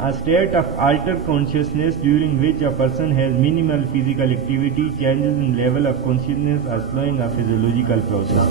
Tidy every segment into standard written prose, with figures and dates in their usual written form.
a state of altered consciousness during which a person has minimal physical activity, changes in level of consciousness or slowing of physiological process।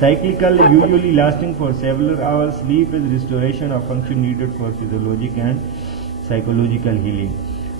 cyclical, usually lasting for several hours. Sleep is restoration of function needed for physiologic and psychological healing।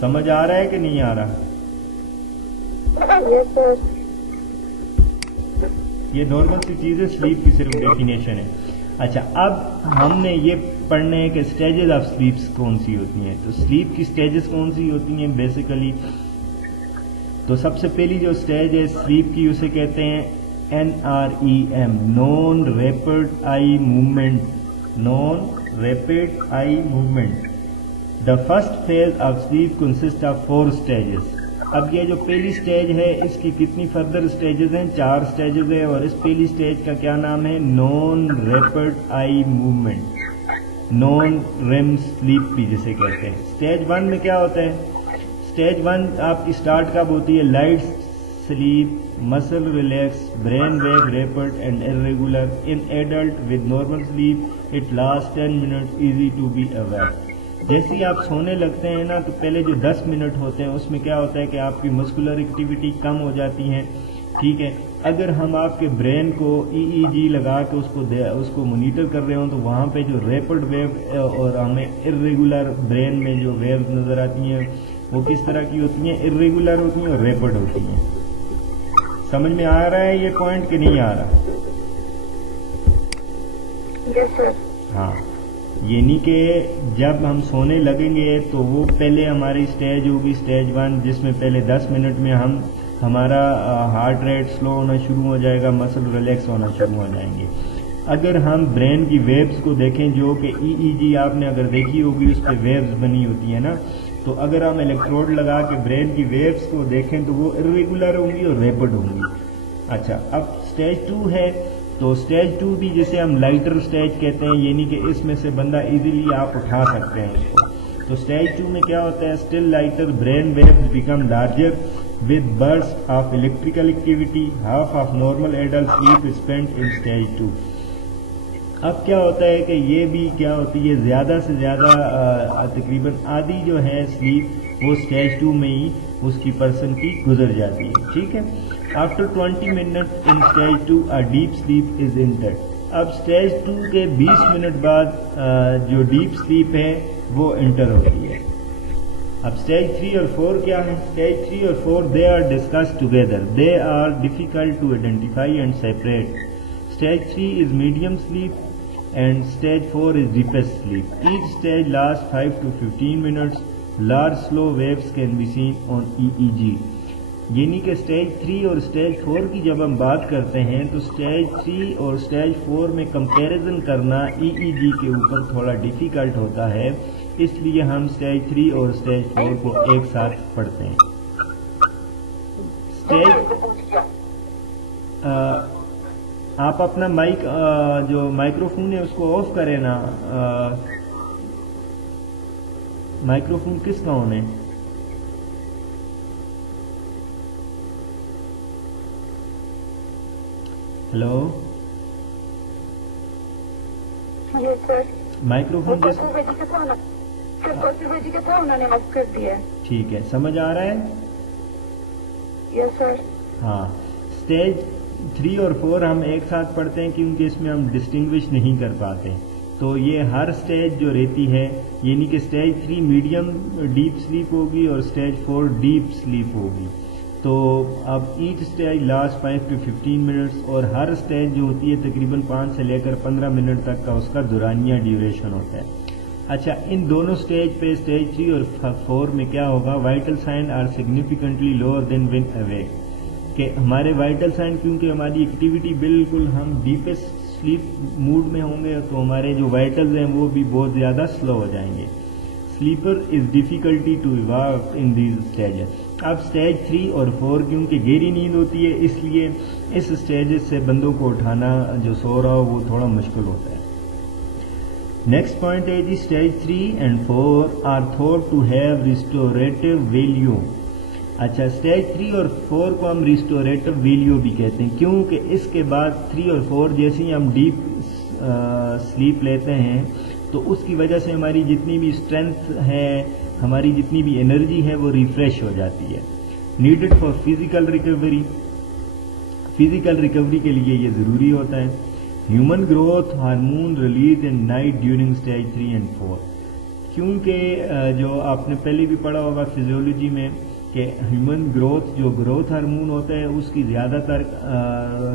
سمجھ آ رہا ہے کہ نہیں آ رہا؟ یس سر. یہ normal سی چیز ہے، slip کی صرف ڈیفینیشن ہے. اچھا، اب ہم نے یہ پڑھنا ہے کہ سٹیجز آف سلیپس کون سی ہوتی ہیں. تو سلیپ کی سٹیجز کون سی ہوتی ہیں بیسیکلی؟ تو سب سے پہلی جو سٹیج ہے سلیپ کی اسے کہتے ہیں NREM، naan rapid eye movement. Naan rapid eye movement. The first phase of sleep consist of 4 stages. اب یہ جو پہلی سٹیج ہے اس کی کتنی فردر سٹیجز ہیں؟ 4 سٹیجز ہیں، اور اس پہلی سٹیج کا کیا نام ہے؟ Naan rapid eye movement, naan REM slip بھی جسے کہتے ہیں. سٹیج 1 میں کیا ہوتا ہے؟ سٹیج 1 آپ کی سٹارٹ کب ہوتی ہے؟ Light sleep, muscle relax, brain wave rapid and irregular. In adult with normal sleep it last 10 minutes, easy to be aware. جیسے ہی آپ سونے لگتے ہیں نا تو پہلے جو 10 منٹ ہوتے ہیں اس میں کیا ہوتا ہے کہ آپ کی مسکولر ایکٹیویٹی کم ہو جاتی ہے. ٹھیک ہے، اگر ہم آپ کے برین کو EEG لگا کے اس کو مانیٹر کر رہے ہوں تو وہاں پہ جو ریپڈ ویو اور ہمیں irregular برین میں جو ویوز نظر آتی ہیں وہ کس طرح کی ہوتی ہیں؟ irregular ہوتی ہیں اور ریپڈ ہوتی ہیں. سمجھ میں آ رہا ہے یہ پوائنٹ کہ نہیں آ رہا؟ یس سر. ہاں، یعنی کہ جب ہم سونے لگیں گے تو وہ پہلے ہماری سٹیج ہوگی سٹیج 1، جس میں پہلے 10 منٹ میں ہمارا ہارٹ ریٹ سلو ہونا شروع ہو جائے گا، مسل ریلیکس ہونا شروع ہو جائیں گے. اگر ہم برین کی ویوز کو دیکھیں جو کہ EEG آپ نے اگر دیکھی ہوگی اس پہ ویوز بنی ہوتی ہیں نا، تو اگر ہم الیکٹروڈ لگا کے برین کی ویوز کو دیکھیں تو وہ irregular ہوں گی اور ریپڈ ہوں گی. اچھا، اب سٹیج 2 ہے، تو سٹیج 2 بھی جسے ہم لائٹر سٹیج کہتے ہیں، یعنی کہ اس میں سے بندہ ایزیلی آپ اٹھا سکتے ہیں اس کو. تو سٹیج 2 میں کیا ہوتا ہے؟ Still lighter brain waves become larger with burst of electrical activity. Half of normal adult slip spend in stage 2. اب کیا ہوتا ہے کہ یہ بھی کیا ہوتی ہے، زیادہ سے زیادہ تقریباً آدھی جو ہے سلیپ وہ سٹیج 2 میں ہی اس کی پرسن کی گزر جاتی ہے. ٹھیک ہے، after 20 minute in stage 2 deep sleep is entered. اب سٹیج 2 کے 20 منٹ بعد جو ڈیپ سلیپ ہے وہ انٹر ہوتی ہے. اب سٹیج 3 اور 4 کیا ہے؟ سٹیج 3 اور 4 they are discuss together. They are difficult to identify and separate. Stage 3 is medium sleep and stage 4 is deepest sleep. Each stage lasts 5 to 15 minutes. Large slow waves can be seen on EEG. یعنی کہ stage 3 اور stage 4 کی جب ہم بات کرتے ہیں تو سٹیج 3 اور سٹیج 4 میں کمپیریزن کرنا EEG کے اوپر تھوڑا ڈیفیکلٹ ہوتا ہے، اس لیے ہم سٹیج 3 اور سٹیج 4 کو ایک ساتھ پڑھتے ہیں. آپ اپنا مائک جو مائکروفون ہے اس کو آف کریں نا. مائکروفون کس کا آن ہے؟ ہلو، یس سر. مائکروفون جس انہوں نے آف کر دیا. ٹھیک ہے، سمجھ آ رہا ہے؟ یس سر. ہاں، سٹیج 3 اور 4 ہم ایک ساتھ پڑھتے ہیں کیونکہ اس میں ہم ڈسٹنگوش نہیں کر پاتے. تو یہ ہر سٹیج جو رہتی ہے، یعنی کہ سٹیج 3 میڈیم ڈیپ سلیپ ہوگی اور سٹیج 4 ڈیپ سلیپ ہوگی. تو اب each stage last 5 to 15 minutes, اور ہر سٹیج جو ہوتی ہے تقریباً 5 سے لے کر 15 منٹ تک کا اس کا دورانیہ ڈیوریشن ہوتا ہے. اچھا، ان دونوں سٹیج پہ سٹیج 3 اور 4 میں کیا ہوگا؟ Vital sign are significantly lower than when awake. کہ ہمارے وائٹل سائن، کیونکہ ہماری ایکٹیویٹی بالکل ہم ڈیپسٹ سلیپ موڈ میں ہوں گے تو ہمارے جو وائٹلز ہیں وہ بھی بہت زیادہ سلو ہو جائیں گے. Sleeper is difficulty to awake in these stages. اب سٹیج 3 اور 4 کیونکہ گہری نیند ہوتی ہے اس لیے اس اسٹیجز سے بندوں کو اٹھانا جو سو رہا ہو وہ تھوڑا مشکل ہوتا ہے. نیکسٹ پوائنٹ ہے جی، stage 3 and 4 are thought to have restorative value. اچھا، سٹیج 3 اور 4 کو ہم ریسٹوریٹو ویلیو بھی کہتے ہیں کیونکہ اس کے بعد 3 اور 4 جیسے ہی ہم ڈیپ سلیپ لیتے ہیں تو اس کی وجہ سے ہماری جتنی بھی اسٹرینتھ ہے، ہماری جتنی بھی انرجی ہے وہ ریفریش ہو جاتی ہے. Needed for physical recovery. Physical recovery کے لیے یہ ضروری ہوتا ہے. Human growth hormone release in night during stage 3 and 4. کیونکہ جو آپ نے پہلے بھی پڑھا ہوگا فزیولوجی میں کہ ہیومن گروتھ جو گروتھ ہارمون ہوتا ہے اس کی زیادہ تر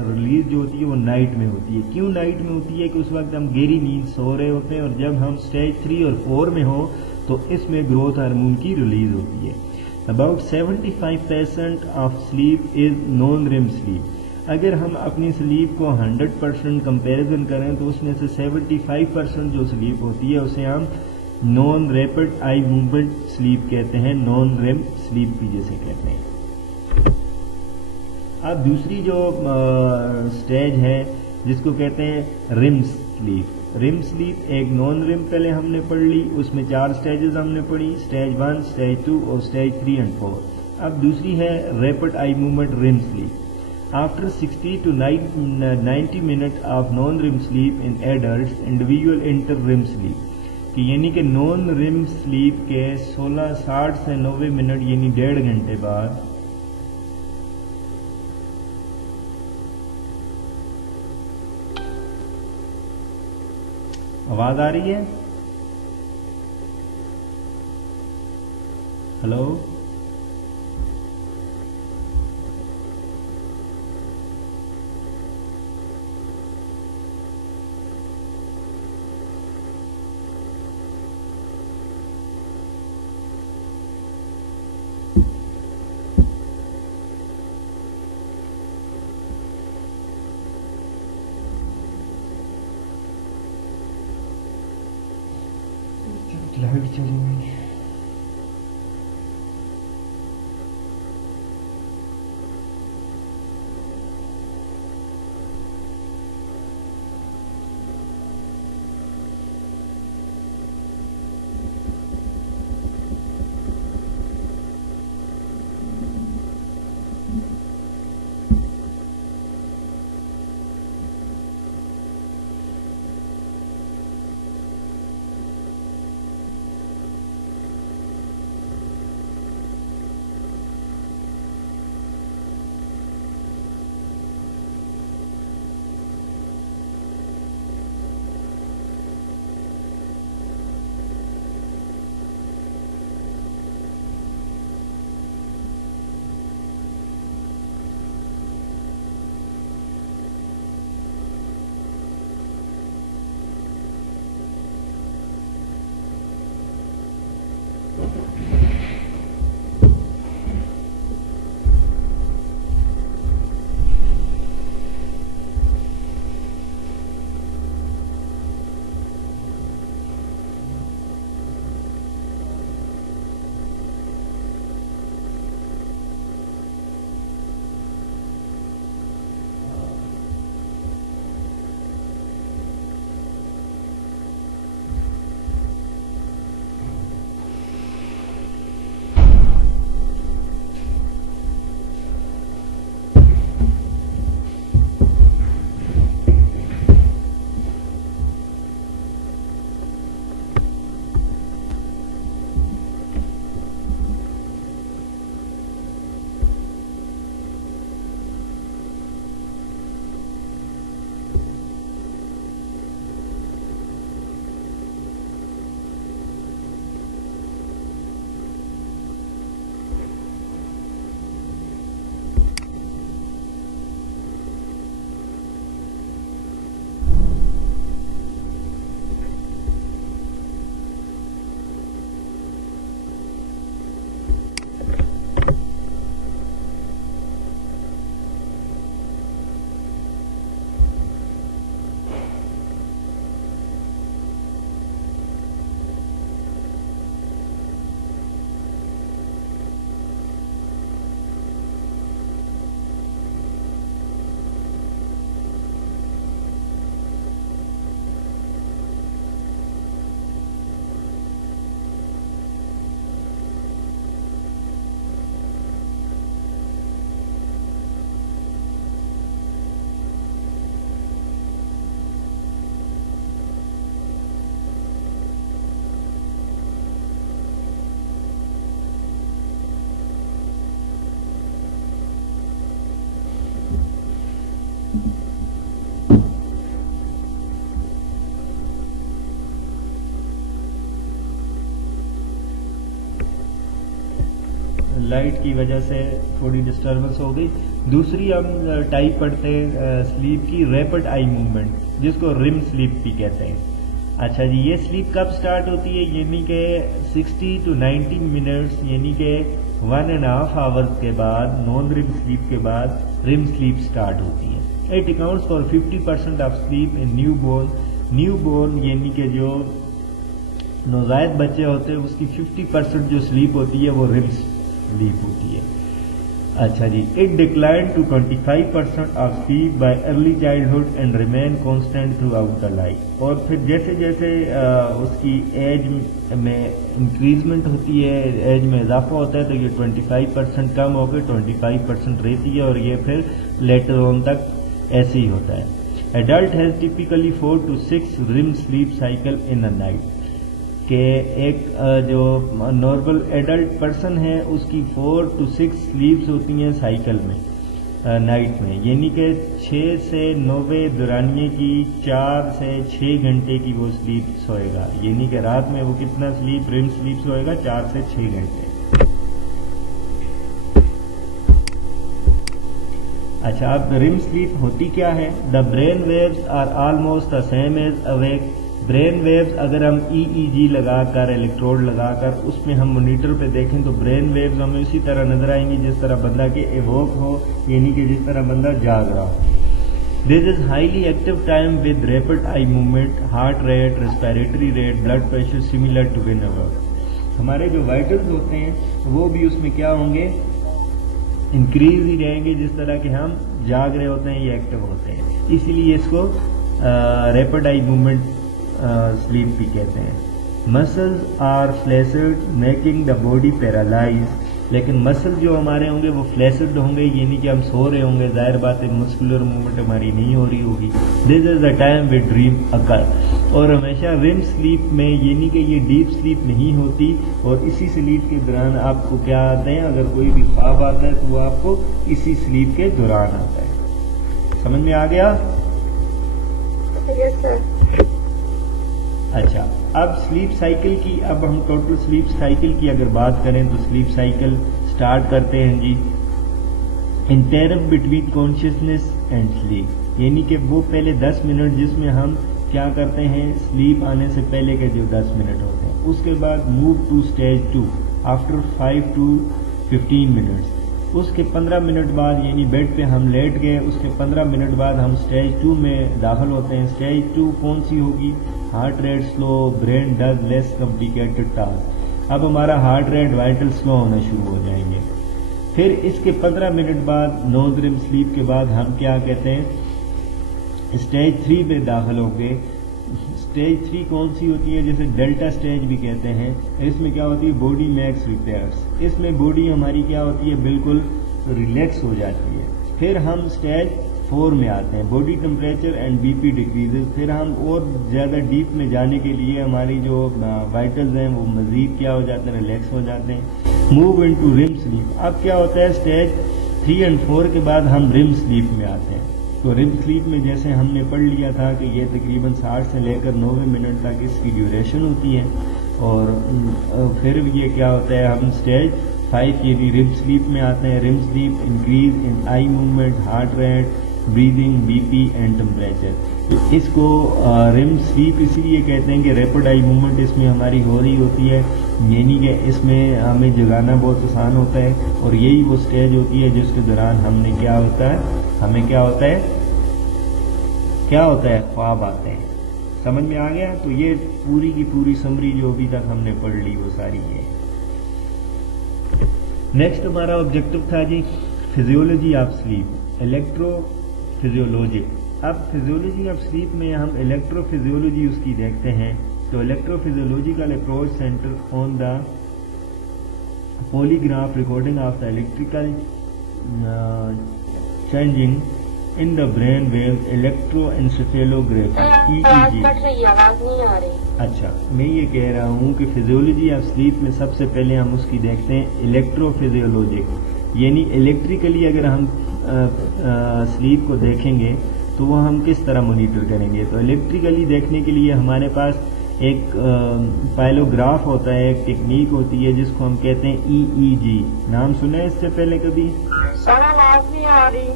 ریلیز جو ہوتی ہے وہ نائٹ میں ہوتی ہے. کیوں نائٹ میں ہوتی ہے؟ کہ اس وقت ہم گہری نیند سو رہے ہوتے ہیں، اور جب ہم سٹیج 3 اور 4 میں ہوں تو اس میں گروتھ ہارمون کی ریلیز ہوتی ہے. About 75% of sleep is naan REM sleep. اگر ہم اپنی سلیپ کو 100% کمپیریزن کریں تو اس میں سے 75% جو سلیپ ہوتی ہے اسے ہم naan rapid eye movement sleep کہتے ہیں، نان ریم سلیپ بھی جیسے کہتے ہیں. اب دوسری جو سٹیج ہے جس کو کہتے ہیں ریم سلیپ. ریم سلیپ ایک نان ریم پہلے ہم نے پڑھ لی، اس میں 4 سٹیجز ہم نے پڑھی، سٹیج 1، سٹیج 2 اور سٹیج 3 and 4. اب دوسری ہے rapid eye movement REM sleep. After 60 to 90 minutes of non-REM sleep in adults, individual enter REM sleep. کہ یعنی کہ نان ریم سلیپ کے 60 سے 90 منٹ یعنی 1.5 گھنٹے بعد آواز آ رہی ہے؟ ہلو؟ لائٹ چلی گئی. لائٹ کی وجہ سے تھوڑی ڈسٹربنس ہو گئی. دوسری ہم ٹائپ پڑھتے ہیں سلیپ کی ریپڈ آئی موومنٹ، جس کو ریم سلیپ بھی کہتے ہیں. اچھا جی، یہ سلیپ کب سٹارٹ ہوتی ہے؟ یعنی کہ 60 to 90 منٹس، یعنی کہ 1.5 آورس کے بعد، نان ریم سلیپ کے بعد ریم سلیپ سٹارٹ ہوتی ہے. It accounts for 50% of sleep in new born. New born یعنی کہ جو نوزائیدہ بچے ہوتے ہیں اس کی 50% جو سلیپ ہوتی ہے وہ ریم سلیپ ہوتی ہے. اچھا جی، it decline to 25% of sleep by early childhood and remain constant throughout the life. اور پھر جیسے جیسے اس کی ایج میں انکریزمنٹ ہوتی ہے، ایج میں اضافہ ہوتا ہے، تو یہ 25% کم ہو کے 25% رہتی ہے، اور یہ پھر لیٹر آن تک ایسے ہی ہوتا ہے. Adult has typically 4 to 6 REM sleep cycle in a night. کہ ایک جو نارمل ایڈلٹ پرسن ہے اس کی 4 to 6 سلیپس ہوتی ہیں سائیکل میں نائٹ میں، یعنی کہ 6 سے 9 دورانیے کی 4 سے 6 گھنٹے کی وہ سلیپ سوئے گا. یعنی کہ رات میں وہ کتنا سلیپ ریم سلیپ سوئے گا؟ 4 سے 6 گھنٹے. اچھا، اب ریم سلیپ ہوتی کیا ہے؟ The brain waves are almost the same as awake. Brain waves اگر ہم EEG لگا کر، الیکٹروڈ لگا کر اس میں ہم مانیٹر پہ دیکھیں تو برین ویوز ہمیں اسی طرح نظر آئیں گی جس طرح بندہ کے ایووک ہو، یعنی کہ جس طرح بندہ جاگ رہا ہو. This is highly active time with rapid eye movement, heart rate, respiratory rate, blood pressure similar to when over. ہمارے جو وائٹلز ہوتے ہیں وہ بھی اس میں کیا ہوں گے؟ انکریز ہی رہیں گے جس طرح کہ ہم جاگ رہے ہوتے ہیں یا ایکٹیو ہوتے ہیں. اسی لیے اس کو ریپڈ آئی موومنٹ سلیپ بھی کہتے ہیں. Muscles are flaccid making the body paralyse. لیکن مسل جو ہمارے ہوں گے وہ فلیسڈ ہوں گے، یعنی کہ ہم سو رہے ہوں گے، ظاہر بات ہے مسکولر موومنٹ ہماری نہیں ہو رہی ہوگی. دس از دا ٹائم وی ڈریم اکر. اور ہمیشہ ریم سلیپ میں، یعنی کہ یہ ڈیپ سلیپ نہیں ہوتی، اور اسی سلیپ کے دوران آپ کو کیا آتے ہیں؟ اگر کوئی بھی خواب آتا ہے تو وہ آپ کو اسی سلیپ کے دوران آتا ہے. سمجھ میں آ گیا؟ یس سر. اچھا، اب سلیپ سائیکل کی، اب ہم ٹوٹل سلیپ سائیکل کی اگر بات کریں تو سلیپ سائیکل سٹارٹ کرتے ہیں جی interim between consciousness and sleep. یعنی کہ وہ پہلے 10 منٹ جس میں ہم کیا کرتے ہیں؟ سلیپ آنے سے پہلے کے جو 10 منٹ ہوتے ہیں. اس کے بعد move to stage 2 after 5 to 15 minutes. اس کے 15 منٹ بعد، یعنی بیڈ پہ ہم لیٹ گئے، اس کے 15 منٹ بعد ہم اسٹیج 2 میں داخل ہوتے ہیں. اسٹیج 2 کون سی ہوگی؟ Heart rate slow, brain does less complicated task. اب ہمارا ہارٹ ریٹ، وائٹل سلو ہونا شروع ہو جائیں گے. پھر اس کے 15 منٹ بعد نان ریم سلیپ کے بعد ہم کیا کہتے ہیں؟ اسٹیج 3 میں داخل ہوں گے. اسٹیج 3 کون سی ہوتی ہے؟ جیسے ڈیلٹا اسٹیج بھی کہتے ہیں. اس میں کیا ہوتی ہے؟ Body Max repairs. اس میں باڈی ہماری کیا ہوتی ہے؟ بالکل ریلیکس ہو جاتی ہے. پھر ہم اسٹیج 4 میں آتے ہیں، body temperature and BP decreases. پھر ہم اور زیادہ ڈیپ میں جانے کے لیے ہماری جو وائٹلز ہیں وہ مزید کیا ہو جاتے ہیں؟ ریلیکس ہو جاتے ہیں. Move into REM sleep. اب کیا ہوتا ہے؟ اسٹیج 3 اور 4 کے بعد ہم ریم سلیپ میں آتے ہیں. تو ریم سلیپ میں جیسے ہم نے پڑھ لیا تھا کہ یہ تقریباً 60 سے لے کر 90 منٹ تک اس کی ڈیوریشن ہوتی ہے. اور پھر یہ کیا ہوتا ہے؟ ہم اسٹیج 5 یعنی ریم سلیپ میں آتے ہیں. REM sleep increase in eye movement, heart rate, breathing, BP and temperature. اس کو ریم سلیپ اسی لیے کہتے ہیں کہ ریپڈ آئی موومنٹ اس میں ہماری ہو رہی ہوتی ہے، یعنی کہ اس میں ہمیں جگانا بہت آسان ہوتا ہے. اور یہی وہ سٹیج ہوتی ہے جس کے دوران ہم نے کیا ہوتا ہے؟ ہمیں کیا ہوتا ہے؟ خواب آتے ہیں. سمجھ میں آ گیا؟ تو یہ پوری کی پوری سمری جو ابھی تک ہم نے پڑھ لی وہ ساری ہے. نیکسٹ ہمارا آبجیکٹو تھا جی فزیولوجی آف سلیپ، الیکٹرو فزیولوجک. اب فزیولوجی آف سلیپ میں ہم الیکٹرو فزیولوجی اس کی دیکھتے ہیں. تو electro physiological approach centre on the polygraph recording of the electrical changing in the brain waves, electroencephalography EEG. اچھا، میں یہ کہہ رہا ہوں کہ فزیولوجی آف سلیپ میں سب سے پہلے ہم اس کی دیکھتے ہیں الیکٹرو فزیولوجک، یعنی الیکٹریکلی اگر ہم سلیپ کو دیکھیں گے تو وہ ہم کس طرح مانیٹر کریں گے. تو الیکٹریکلی دیکھنے کے لیے ہمارے پاس ایک پائلوگراف ہوتا ہے، ایک ٹیکنیک ہوتی ہے جس کو ہم کہتے ہیں EEG. نام سنا ہے اس سے پہلے کبھی؟ سر آواز نہیں آ رہی.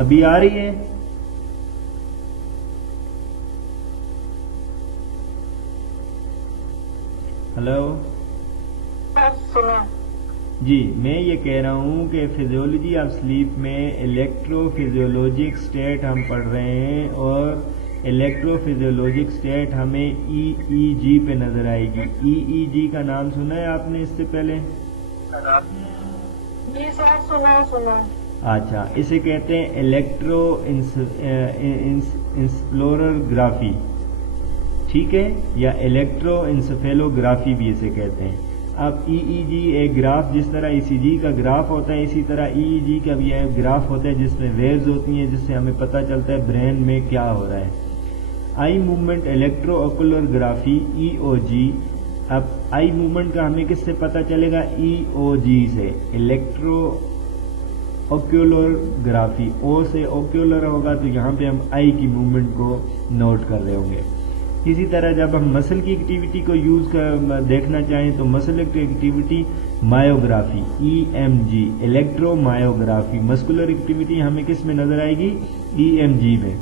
ابھی آ رہی ہے؟ ہلو سنا. جی، میں یہ کہہ رہا ہوں کہ فزیولوجی آف سلیپ میں الیکٹرو فزیولوجک اسٹیٹ ہم پڑھ رہے ہیں، اور الیکٹرو فزیولوجک اسٹیٹ ہمیں EEG پہ نظر آئے گی. EEG کا نام سنا ہے آپ نے اس سے پہلے؟ جی سر سنا. اچھا، اسے کہتے ہیں الیکٹرو انسفلورگرافی، ٹھیک ہے، یا الیکٹرو انسفیلوگرافی بھی اسے کہتے ہیں. اب EEG ایک گراف، جس طرح ECG کا گراف ہوتا ہے اسی طرح EEG کا بھی ایک گراف ہوتا ہے جس میں ویوز ہوتی ہیں، جس سے ہمیں پتہ چلتا ہے برین میں کیا ہو رہا ہے. Eye movement electrooculography EOG. اب آئی موومنٹ کا ہمیں کس سے پتہ چلے گا؟ EOG سے. الیکٹرو اوکولوگرافی، او سے اوکولر ہوگا تو یہاں پہ ہم آئی کی موومنٹ کو نوٹ کر رہے ہوں گے. اسی طرح جب ہم مسل کی ایکٹیویٹی کو دیکھنا چاہیں تو مسل کی activity myography EMG، electromyography. Muscular activity ہمیں کس میں نظر آئے گی؟ EMG میں.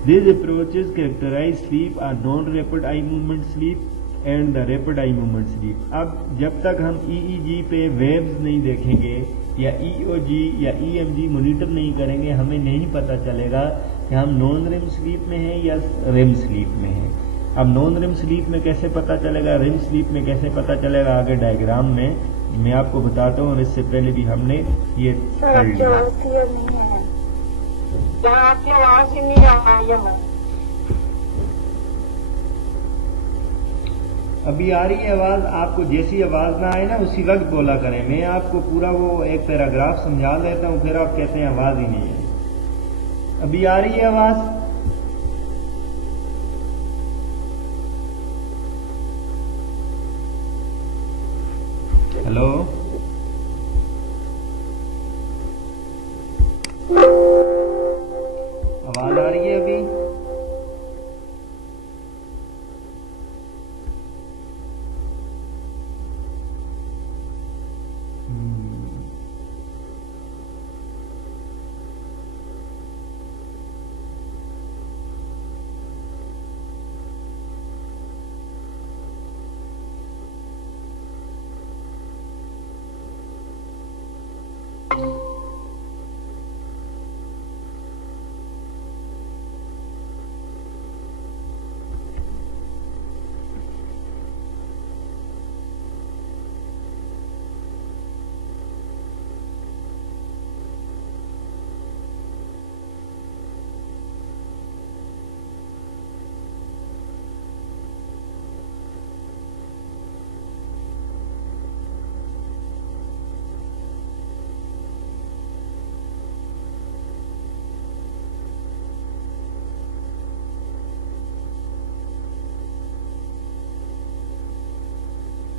These approaches characterize sleep are non-rapid eye movement sleep and the rapid eye movement sleep. اب جب تک ہم EEG پہ ویوز نہیں دیکھیں گے یا EOG یا EMG مانیٹر نہیں کریں گے، ہمیں نہیں پتہ چلے گا کہ ہم نان ریم سلیپ میں ہیں یا ریم سلیپ میں ہیں. اب نان ریم سلیپ میں کیسے پتہ چلے گا، ریم سلیپ میں کیسے پتہ چلے گا، آگے ڈائیگرام میں میں آپ کو بتاتا ہوں، اور اس سے پہلے بھی ہم نے یہ پڑھ لیا. آپ کی آواز ہی نہیں آ رہی ہے. ابھی آ رہی ہے آواز؟ آپ کو جیسی آواز نہ آئے نا اسی وقت بولا کریں. میں آپ کو پورا وہ ایک پیراگراف سمجھا دیتا ہوں، پھر آپ کہتے ہیں آواز ہی نہیں ہے. ابھی آ رہی ہے آواز؟ ہلو، آواز آ رہی ہے ابھی؟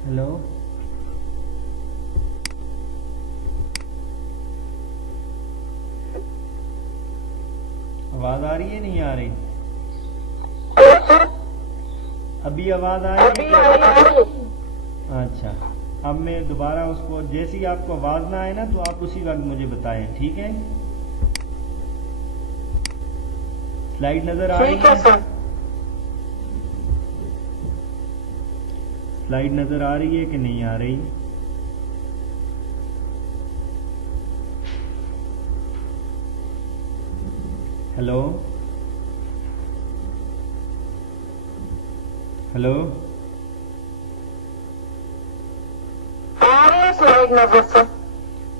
ہلو، آواز آ رہی ہے نہیں آ رہی؟ ابھی آواز آ رہی ہے؟ اچھا، اب میں دوبارہ اس کو جیسی آپ کو آواز نہ آئے نا تو آپ اسی وقت مجھے بتائیں، ٹھیک ہے؟ سلائیڈ نظر آ رہی ہے؟ سلائیڈ نظر آ رہی ہے کہ نہیں آ رہی؟ ہلو ہلو،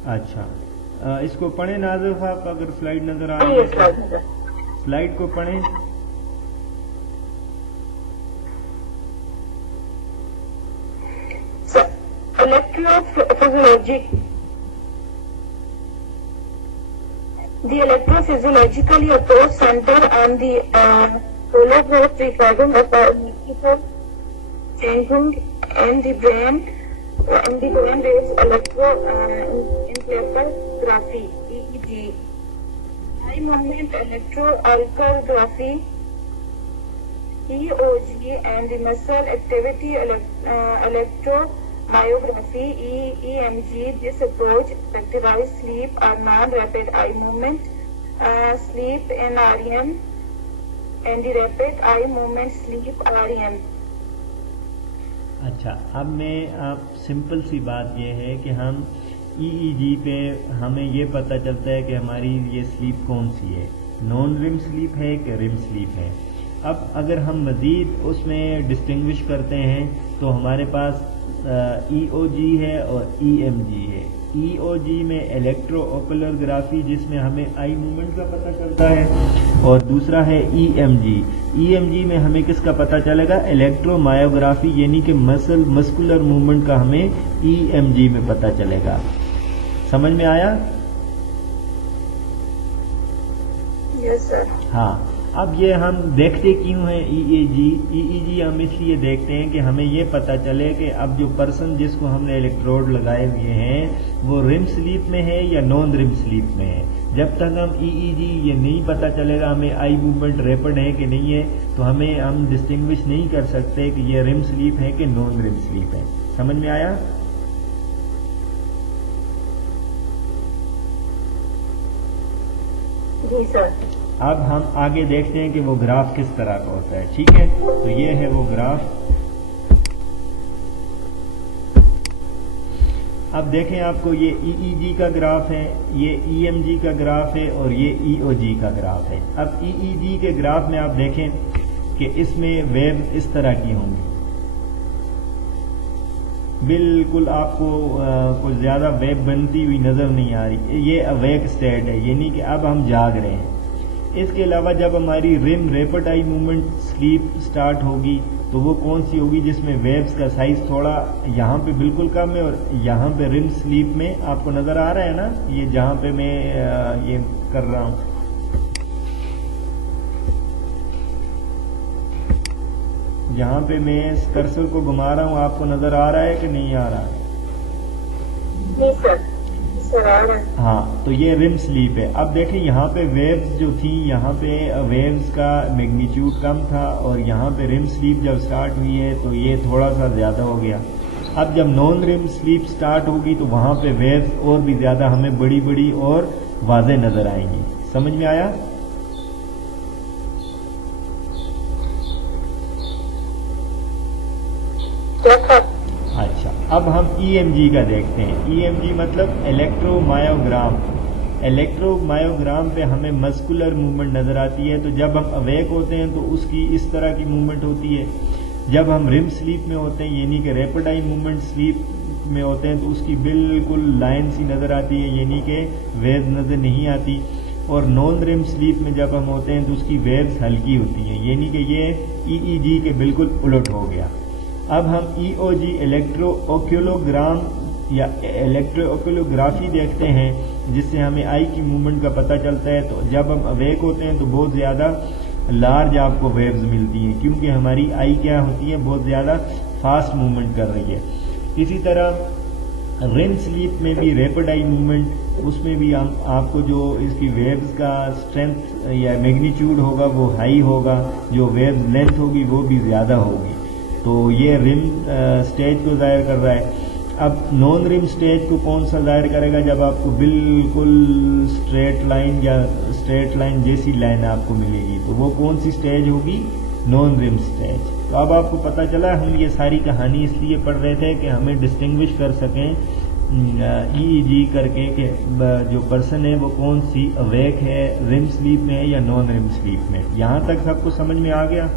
اچھا، اس کو پڑھیں ناظر صاحب، اگر سلائیڈ نظر آ رہی ہے سلائیڈ کو پڑھیں. The electrophysiologically approach center on the solar growth recording of electrical changing in the brain waves electroencephalography EEG. High movement electroencephalography EOG and the muscle activity electromyography EMG. This approach characterizes sleep or non-rapid eye movement, sleep in REM, and the rapid eye movement sleep REM. اچھا، اب میں آپ simple سی بات یہ ہے کہ ہم EEG پہ ہمیں یہ پتہ چلتا ہے کہ ہماری یہ سلیپ کون سی ہے، نان رم سلیپ ہے کہ رم سلیپ ہے۔ اب اگر ہم مزید اس میں ڈسٹنگوش کرتے ہیں تو ہمارے پاس EOG ہے اور EMG ہے۔ EOG میں الیکٹرو اوکولر گرافی جس میں ہمیں آئی موومنٹ کا پتہ چلتا ہے، اور دوسرا ہے EMG۔ EMG میں ہمیں کس کا پتہ چلے گا؟ الیکٹرو مایوگرافی، یعنی کہ مسکولر موومنٹ کا ہمیں EMG میں پتہ چلے گا۔ سمجھ میں آیا؟ یس سر۔ ہاں، اب یہ ہم دیکھتے کیوں ہیں EEG ہم اس لیے دیکھتے ہیں کہ ہمیں یہ پتہ چلے کہ اب جو پرسن جس کو ہم نے الیکٹروڈ لگائے ہوئے ہیں وہ رم سلیپ میں ہے یا نان رم سلیپ میں ہے۔ جب تک ہم EEG یہ نہیں پتہ چلے گا ہمیں آئی موومنٹ ریپڈ ہے کہ نہیں ہے، تو ہم ڈسٹنگوش نہیں کر سکتے کہ یہ رم سلیپ ہے کہ نان رم سلیپ ہے۔ سمجھ میں آیا؟ جی سر۔ اب ہم آگے دیکھتے ہیں کہ وہ گراف کس طرح کا ہوتا ہے، ٹھیک ہے؟ تو یہ ہے وہ گراف۔ اب دیکھیں آپ کو یہ EEG کا گراف ہے، یہ EMG کا گراف ہے، اور یہ EOG کا گراف ہے۔ اب EEG کے گراف میں آپ دیکھیں کہ اس میں ویو اس طرح کی ہوں گی، بالکل آپ کو کوئی زیادہ ویو بنتی ہوئی نظر نہیں آ رہی۔ یہ اویک اسٹیٹ ہے، یعنی کہ اب ہم جاگ رہے ہیں۔ اس کے علاوہ جب ہماری رم rapid eye movement sleep start ہوگی تو وہ کون سی ہوگی؟ جس میں ویوز کا سائز تھوڑا یہاں پہ بالکل کم ہے، اور یہاں پہ رم سلیپ میں آپ کو نظر آ رہا ہے نا، یہ جہاں پہ میں یہ کر رہا ہوں، جہاں پہ میں اس کرسر کو گھما رہا ہوں آپ کو نظر آ رہا ہے کہ نہیں آ رہا؟ جی سر، سر آ رہا ہے۔ ہاں، تو یہ رم سلیپ ہے۔ اب دیکھیں یہاں پہ ویوز جو تھی، یہاں پہ ویوز کا میگنیچیوڈ کم تھا، اور یہاں پہ رم سلیپ جب سٹارٹ ہوئی ہے تو یہ تھوڑا سا زیادہ ہو گیا۔ اب جب نان رم سلیپ سٹارٹ ہوگی تو وہاں پہ ویوز اور بھی زیادہ ہمیں بڑی بڑی اور واضح نظر آئیں گی۔ سمجھ میں آیا؟ اچھا، اب ہم EMG کا دیکھتے ہیں۔ EMG مطلب الیکٹرو مایوگرام۔ الیکٹرو مایوگرام پہ ہمیں مسکولر موومنٹ نظر آتی ہے، تو جب ہم اویک ہوتے ہیں تو اس کی اس طرح کی موومنٹ ہوتی ہے، جب ہم رم سلیپ میں ہوتے ہیں یعنی کہ ریپڈ آئی موومنٹ سلیپ میں ہوتے ہیں تو اس کی بالکل لائن سی نظر آتی ہے، یعنی کہ ویوز نظر نہیں آتی، اور نان رم سلیپ میں جب ہم ہوتے ہیں تو اس کی ویوز ہلکی ہوتی ہیں، یعنی کہ یہ EEG کے بالکل الٹ ہو گیا۔ اب ہم EOG الیکٹرو اوکیولوگرام یا الیکٹرو اوکیولوگرافی دیکھتے ہیں، جس سے ہمیں آئی کی موومنٹ کا پتہ چلتا ہے۔ تو جب ہم اویک ہوتے ہیں تو بہت زیادہ لارج آپ کو ویوز ملتی ہیں، کیونکہ ہماری آئی کیا ہوتی ہے؟ بہت زیادہ فاسٹ موومنٹ کر رہی ہے۔ اسی طرح رم سلیپ میں بھی ریپڈ آئی موومنٹ، اس میں بھی آپ کو جو اس کی ویوز کا اسٹرینتھ یا میگنیچیوڈ ہوگا وہ ہائی ہوگا، جو ویوز لینتھ ہوگی وہ بھی زیادہ ہوگی، تو یہ رم سٹیج کو ظاہر کر رہا ہے۔ اب نان رم سٹیج کو کون سا ظاہر کرے گا؟ جب آپ کو بالکل اسٹریٹ لائن یا اسٹریٹ لائن جیسی لائن آپ کو ملے گی، تو وہ کون سی سٹیج ہوگی؟ نان رم سٹیج۔ تو اب آپ کو پتہ چلا، ہم یہ ساری کہانی اس لیے پڑھ رہے تھے کہ ہمیں ڈسٹنگوش کر سکیں EEG کر کے کہ جو پرسن ہے وہ کون سی اویک ہے، رم سلیپ میں ہے یا نان رم سلیپ میں۔ یہاں تک سب کو سمجھ میں آ گیا؟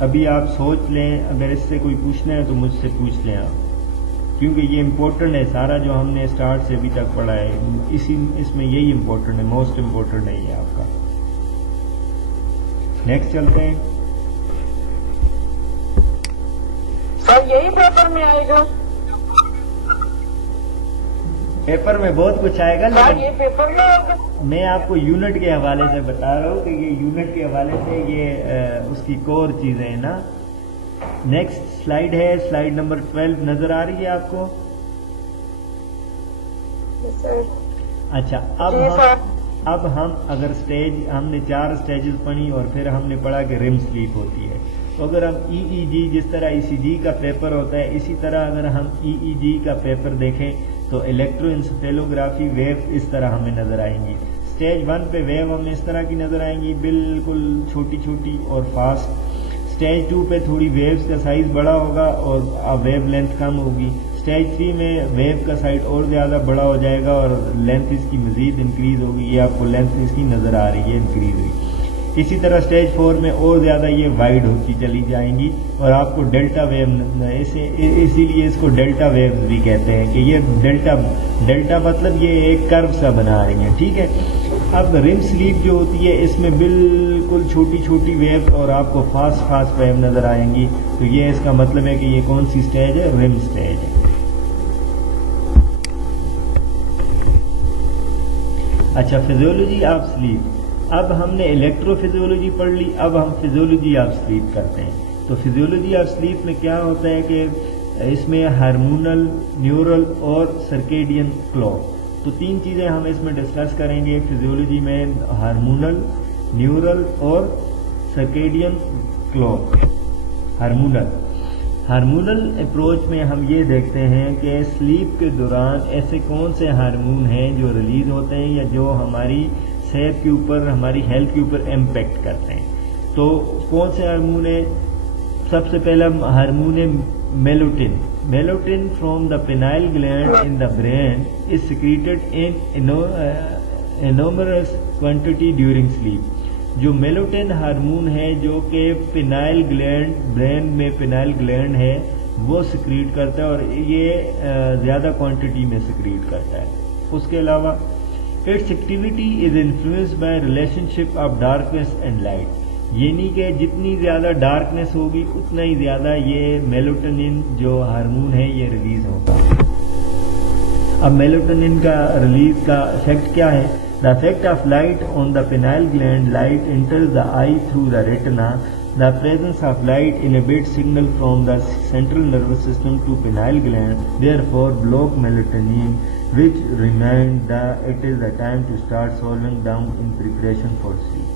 ابھی آپ سوچ لیں، اگر اس سے کوئی پوچھنا ہے تو مجھ سے پوچھ لیں آپ، کیونکہ یہ امپورٹنٹ ہے، سارا جو ہم نے اسٹارٹ سے ابھی تک پڑھا ہے اس میں یہی امپورٹنٹ ہے، موسٹ امپورٹنٹ ہے یہ آپ کا۔ نیکسٹ چلتے ہیں۔ سر یہی پیپر میں آئے گا؟ پیپر میں بہت کچھ آئے گا، سر لیکن یہ پیپر میں آئے گا؟ میں آپ کو یونٹ کے حوالے سے بتا رہا ہوں کہ یہ یونٹ کے حوالے سے یہ اس کی کور چیزیں ہیں نا۔ نیکسٹ سلائیڈ ہے، سلائیڈ نمبر 12 نظر آ رہی ہے آپ کو؟ سر اچھا اب ہم اگر سٹیج ہم نے 4 سٹیجز پڑھی اور پھر ہم نے پڑھا کہ ریم سلیپ ہوتی ہے، تو اگر ہم EEG جس طرح ECG کا پیپر ہوتا ہے اسی طرح اگر ہم EEG کا پیپر دیکھیں تو الیکٹرو انسفیلوگرافی ویو اس طرح ہمیں نظر آئیں گی. سٹیج 1 پہ ویو ہمیں اس طرح کی نظر آئیں گی، بالکل چھوٹی چھوٹی اور فاسٹ. سٹیج 2 پہ تھوڑی ویوز کا سائز بڑا ہوگا اور ویو لینتھ کم ہوگی. سٹیج 3 میں ویو کا سائز اور زیادہ بڑا ہو جائے گا اور لینتھ اس کی مزید انکریز ہوگی. یہ آپ کو لینتھ اس کی نظر آ رہی ہے انکریز ہوئی. اسی طرح سٹیج 4 میں اور زیادہ یہ وائڈ ہوتی چلی جائیں گی اور آپ کو ڈیلٹا ویو، اسی لیے اس کو ڈیلٹا ویوز بھی کہتے ہیں کہ یہ ڈیلٹا مطلب یہ ایک کرو سا بنا رہی ہیں. ٹھیک ہے. اب ریم سلیپ جو ہوتی ہے اس میں بالکل چھوٹی چھوٹی ویو اور آپ کو فاسٹ ویو نظر آئیں گی. تو یہ اس کا مطلب ہے کہ یہ کون سی سٹیج ہے؟ ریم سٹیج ہے. اچھا، فزیولوجی آف سلیپ. اب ہم نے الیکٹرو فزیولوجی پڑھ لی، اب ہم فزیولوجی آف سلیپ کرتے ہیں. تو فزیولوجی آف سلیپ میں کیا ہوتا ہے کہ اس میں ہارمونل، نیورل اور سرکیڈین کلاک، تو 3 چیزیں ہم اس میں ڈسکس کریں گے فزیولوجی میں، ہارمونل، نیورل اور سرکیڈین کلاک. ہارمونل اپروچ میں ہم یہ دیکھتے ہیں کہ سلیپ کے دوران ایسے کون سے ہارمون ہیں جو ریلیز ہوتے ہیں یا جو ہماری صحت کے اوپر، ہماری ہیلتھ کے اوپر امپیکٹ کرتے ہیں. تو کون سے ہارمون ہیں؟ سب سے پہلا ہارمون ہے melatonin. Melatonin from the pineal gland in the brain is secreted in enormous quantity during sleep. جو میلوٹن ہارمون ہے جو کہ پینائل گلینڈ، برین میں پینائل گلینڈ ہے وہ سیکریٹ کرتا ہے اور یہ زیادہ کوانٹٹی میں سیکریٹ کرتا ہے. اس کے علاوہ its activity is influenced by relationship of darkness and light, یعنی کہ جتنی زیادہ ڈارکنیس ہوگی اتنا ہی زیادہ یہ میلوٹونین جو ہارمون ہے یہ ریلیز ہوگا. اب میلوٹونین کا ریلیز کا افیکٹ کیا ہے؟ The effect of light on the pineal gland, light enters the eye through the retina. The presence of light inhibits signal from the central nervous system to pineal gland, therefore block melatonin, which remind that it is the time to start slowing down in preparation for sleep.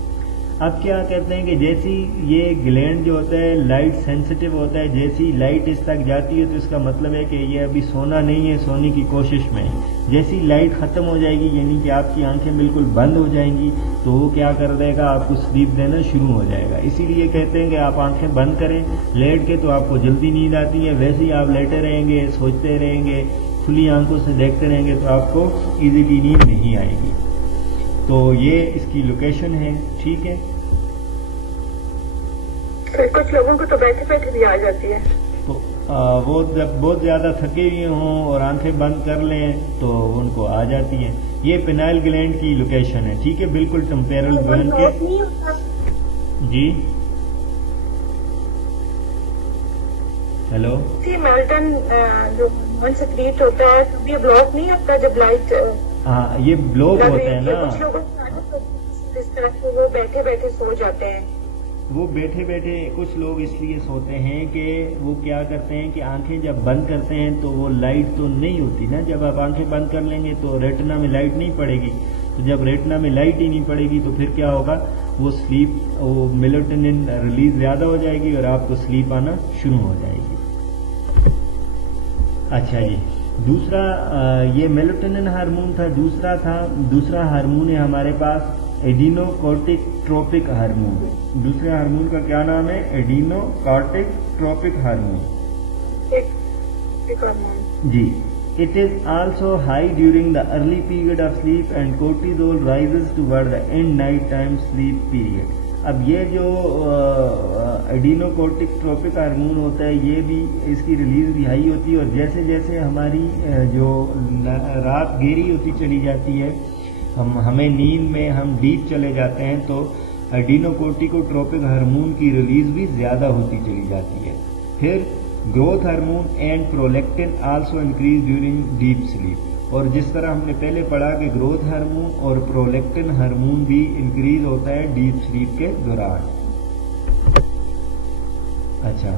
اب کیا کہتے ہیں کہ جیسی یہ gland جو ہوتا ہے لائٹ سینسٹیو ہوتا ہے، جیسی لائٹ اس تک جاتی ہے تو اس کا مطلب ہے کہ یہ ابھی سونا نہیں ہے، سونے کی کوشش میں ہے. جیسی لائٹ ختم ہو جائے گی یعنی کہ آپ کی آنکھیں بالکل بند ہو جائیں گی تو وہ کیا کر دے گا؟ آپ کو سلیپ دینا شروع ہو جائے گا. اسی لیے کہتے ہیں کہ آپ آنکھیں بند کریں لیٹ کے تو آپ کو جلدی نیند آتی ہے. ویسے ہی آپ لیٹے رہیں گے، سوچتے رہیں گے، کھلی آنکھوں سے دیکھتے رہیں گے تو آپ کو ایزیلی نیند نہیں آئے گی. تو یہ اس کی لوکیشن ہے. ٹھیک ہے. کچھ لوگوں کو تو بیٹھے بیٹھے بھی آ جاتی ہے. تو وہ جب بہت زیادہ تھکے ہوئے ہوں اور آنکھیں بند کر لیں تو ان کو آ جاتی ہیں. یہ پینائل گلینڈ کی لوکیشن ہے. ٹھیک ہے. بالکل ٹمپیرل برین کے. جی ہیلو. میلٹن جو سیکریٹ ہوتا ہے یہ بلاک نہیں ہوتا جب لائٹ؟ ہاں یہ بلاک ہوتا ہے نا. کچھ لوگوں کو اس طرح سے وہ بیٹھے بیٹھے سو جاتے ہیں. وہ بیٹھے بیٹھے کچھ لوگ اس لیے سوتے ہیں کہ وہ کیا کرتے ہیں کہ آنکھیں جب بند کرتے ہیں تو وہ لائٹ تو نہیں ہوتی نا. جب آپ آنکھیں بند کر لیں گے تو ریٹنا میں لائٹ نہیں پڑے گی. تو جب ریٹنا میں لائٹ ہی نہیں پڑے گی تو پھر کیا ہوگا؟ وہ سلیپ، وہ میلوٹونین ریلیز زیادہ ہو جائے گی اور آپ کو سلیپ آنا شروع ہو جائے گی. اچھا جی. دوسرا یہ میلوٹونین ہارمون تھا. دوسرا ہارمون ہے ہمارے پاس ایڈینو کورٹک ٹروپک ہارمون. دوسرے ہارمون کا کیا نام ہے؟ Adrenocorticotropic hormone. جی. It is also high during the early period of sleep and cortisol rises toward the end night time sleep period. اب یہ جو ایڈینو کورٹک ٹروپک ہارمون ہوتا ہے یہ بھی اس کی ریلیز بھی ہائی ہوتی ہے اور جیسے جیسے ہماری جو رات گہری ہوتی چلی جاتی ہے، ہمیں نیند میں ہم ڈیپ چلے جاتے ہیں تو ایڈینو کورٹیکوٹروپک ہارمون کی ریلیز بھی زیادہ ہوتی چلی جاتی ہے. پھر growth hormone and prolactin also increase during deep sleep. اور جس طرح ہم نے پہلے پڑھا کہ گروتھ ہارمون اور پرولیکٹن ہارمون بھی انکریز ہوتا ہے ڈیپ سلیپ کے دوران. اچھا.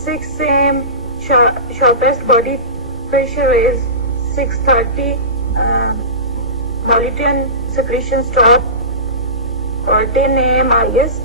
6 AM, sharpest body pressure is 6:30, melatonin secretion stop or 10 AM, highest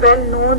12 noon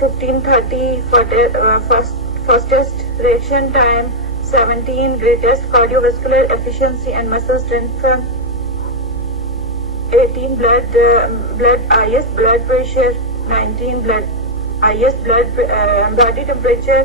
15:30, fastest reaction time 17, greatest cardiovascular efficiency and muscle strength 18, highest blood pressure 19, highest body temperature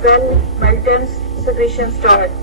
12 melatonin secretion start।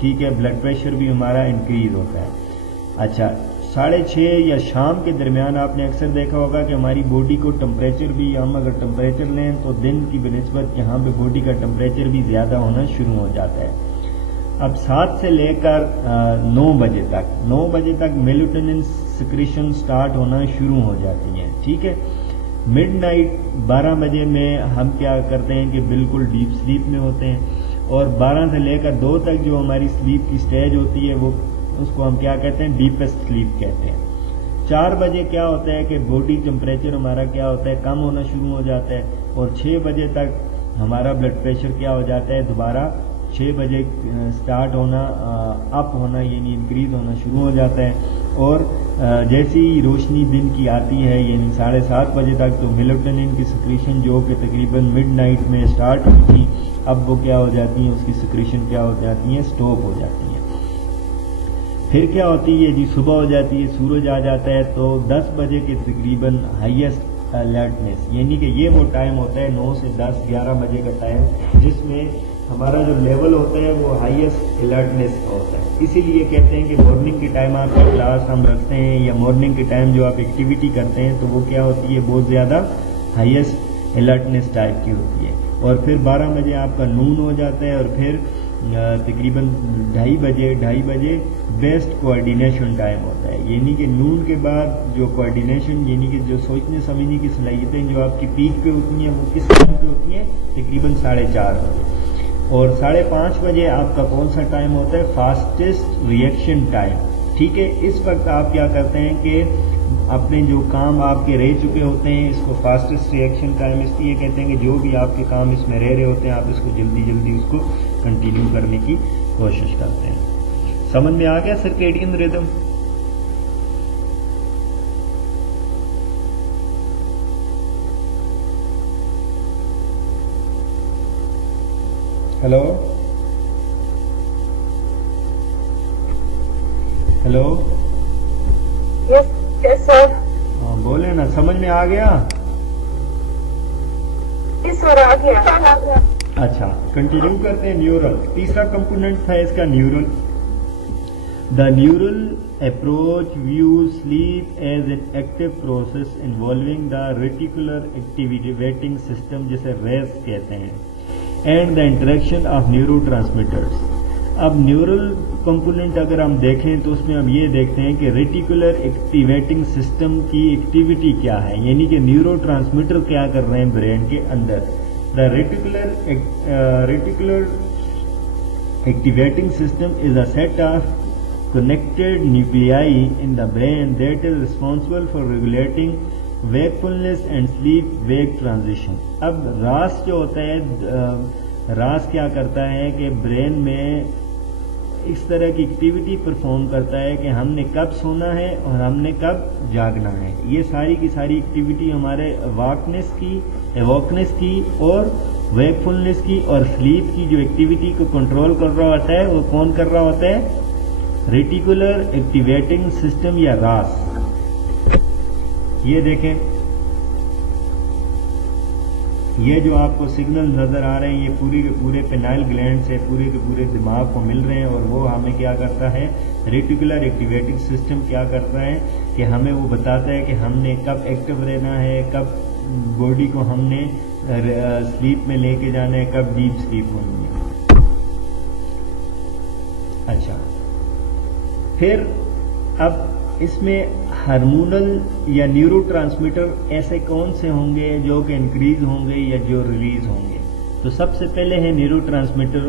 ٹھیک ہے، blood pressure بھی ہمارا increase ہوتا ہے. اچھا 6:30 یا شام کے درمیان آپ نے اکثر دیکھا ہوگا کہ ہماری باڈی کو ٹمپریچر بھی، ہم اگر ٹمپریچر لیں تو دن کی بنسبت یہاں پہ باڈی کا ٹمپریچر بھی زیادہ ہونا شروع ہو جاتا ہے. اب 7 سے لے کر 9 بجے تک میلیٹونن سیکریشن سٹارٹ ہونا شروع ہو جاتی ہیں. ٹھیک ہے، مڈ نائٹ 12 بجے میں ہم کیا کرتے ہیں کہ بالکل ڈیپ سلیپ میں ہوتے ہیں، اور 12 سے لے کر 2 تک جو ہماری سلیپ کی سٹیج ہوتی ہے وہ اس کو ہم کیا کہتے ہیں، ڈیپسٹ سلیپ کہتے ہیں. 4 بجے کیا ہوتا ہے کہ باڈی ٹمپریچر ہمارا کیا ہوتا ہے، کم ہونا شروع ہو جاتا ہے، اور 6 بجے تک ہمارا بلڈ پریشر کیا ہو جاتا ہے، دوبارہ 6 بجے سٹارٹ ہونا، اپ ہونا یعنی انکریز ہونا شروع ہو جاتا ہے. اور جیسی روشنی دن کی آتی ہے یعنی 7:30 بجے تک تو میلیٹونن کی سیکریشن جو کہ تقریباً مڈ نائٹ میں سٹارٹ ہوئی تھی اب وہ کیا ہو جاتی ہیں، اس کی سیکریشن کیا ہو جاتی ہیں، سٹاپ ہو جاتی ہیں. پھر کیا ہوتی ہے جی، صبح ہو جاتی ہے، سورج آ جاتا ہے تو 10 بجے کے تقریباً ہائیسٹ الرٹنس، یعنی کہ یہ وہ ٹائم ہوتا ہے 9 سے 10 11 بجے کا ٹائم جس میں ہمارا جو لیول ہوتا ہے وہ ہائیسٹ الرٹنس کا ہوتا ہے. اسی لیے کہتے ہیں کہ مارننگ کے ٹائم آپ کی کلاس ہم رکھتے ہیں یا مارننگ کے ٹائم جو آپ ایکٹیویٹی کرتے ہیں تو وہ کیا ہوتی ہے، بہت زیادہ ہائیسٹ الرٹنس ٹائپ کی ہوتی ہے. اور پھر 12 بجے آپ کا نون ہو جاتا ہے، اور پھر تقریباً 2:30 بجے بیسٹ کوآرڈینیشن ٹائم ہوتا ہے. یعنی کہ نون کے بعد جو کوآرڈینیشن یعنی کہ جو سوچنے سمجھنے کی صلاحیتیں جو آپ کی پیک پہ ہوتی ہیں وہ کس ٹائم پہ ہوتی ہیں، تقریباً 4:30 بجے. اور 5:30 بجے آپ کا کون سا ٹائم ہوتا ہے، فاسٹسٹ ریئیکشن ٹائم. ٹھیک ہے، اس وقت آپ کیا کرتے ہیں کہ اپنے جو کام آپ کے رہ چکے ہوتے ہیں اس کو فاسٹسٹ ریئیکشن ٹائم اس لیے کہتے ہیں کہ جو بھی آپ کے کام اس میں رہ رہے ہوتے ہیں آپ اس کو جلدی اس کو کنٹینیو کرنے کی کوشش کرتے ہیں. سمجھ میں آ گیا سرکیڈین ریدم؟ ہیلو یس سر. ہاں بولے نا، سمجھ میں آ گیا؟ سر آ گیا. اچھا کنٹینیو کرتے ہیں. نیورل تیسرا کمپوننٹ تھا اس کا neural. The neural approach views sleep as an active process involving the reticular activating system جسے ریس کہتے ہیں and the interaction of neurotransmitters. اب نیورل کمپوننٹ اگر ہم دیکھیں تو اس میں ہم یہ دیکھتے ہیں کہ ریٹیکولر ایکٹیویٹنگ سسٹم کی ایکٹیویٹی کیا ہے، یعنی کہ نیورو ٹرانسمیٹر کیا کر رہے ہیں برین کے اندر. The reticular activating system is a set of connected nuclei in the brain that is responsible for regulating wakefulness and sleep wake transition. اب راس جو ہوتا ہے، راس کیا کرتا ہے کہ برین میں اس طرح کی ایکٹیویٹی پرفارم کرتا ہے کہ ہم نے کب سونا ہے اور ہم نے کب جاگنا ہے. یہ ساری کی ساری ایکٹیویٹی ہمارے ایووکنس کی اور ویکفلنس کی اور سلیپ کی جو ایکٹیویٹی کو کنٹرول کر رہا ہوتا ہے وہ کون کر رہا ہوتا ہے، ریٹیکولر ایکٹیویٹنگ سسٹم یا راس. یہ دیکھیں یہ جو آپ کو سگنل نظر آ رہے ہیں یہ پورے کے پورے پینائل گلینڈ سے پورے کے پورے دماغ کو مل رہے ہیں، اور وہ ہمیں کیا کرتا ہے، ریٹیکولر ایکٹیویٹنگ سسٹم کیا کرتا ہے کہ ہمیں وہ بتاتا ہے کہ ہم نے کب ایکٹیو رہنا ہے، کب باڈی کو ہم نے سلیپ میں لے کے جانا ہے، کب ڈیپ سلیپ ہونی ہے. اچھا پھر اب اس میں ہارمونل یا نیورو ٹرانسمیٹر ایسے کون سے ہوں گے جو کہ انکریز ہوں گے یا جو ریلیز ہوں گے. تو سب سے پہلے ہے نیورو ٹرانسمیٹر،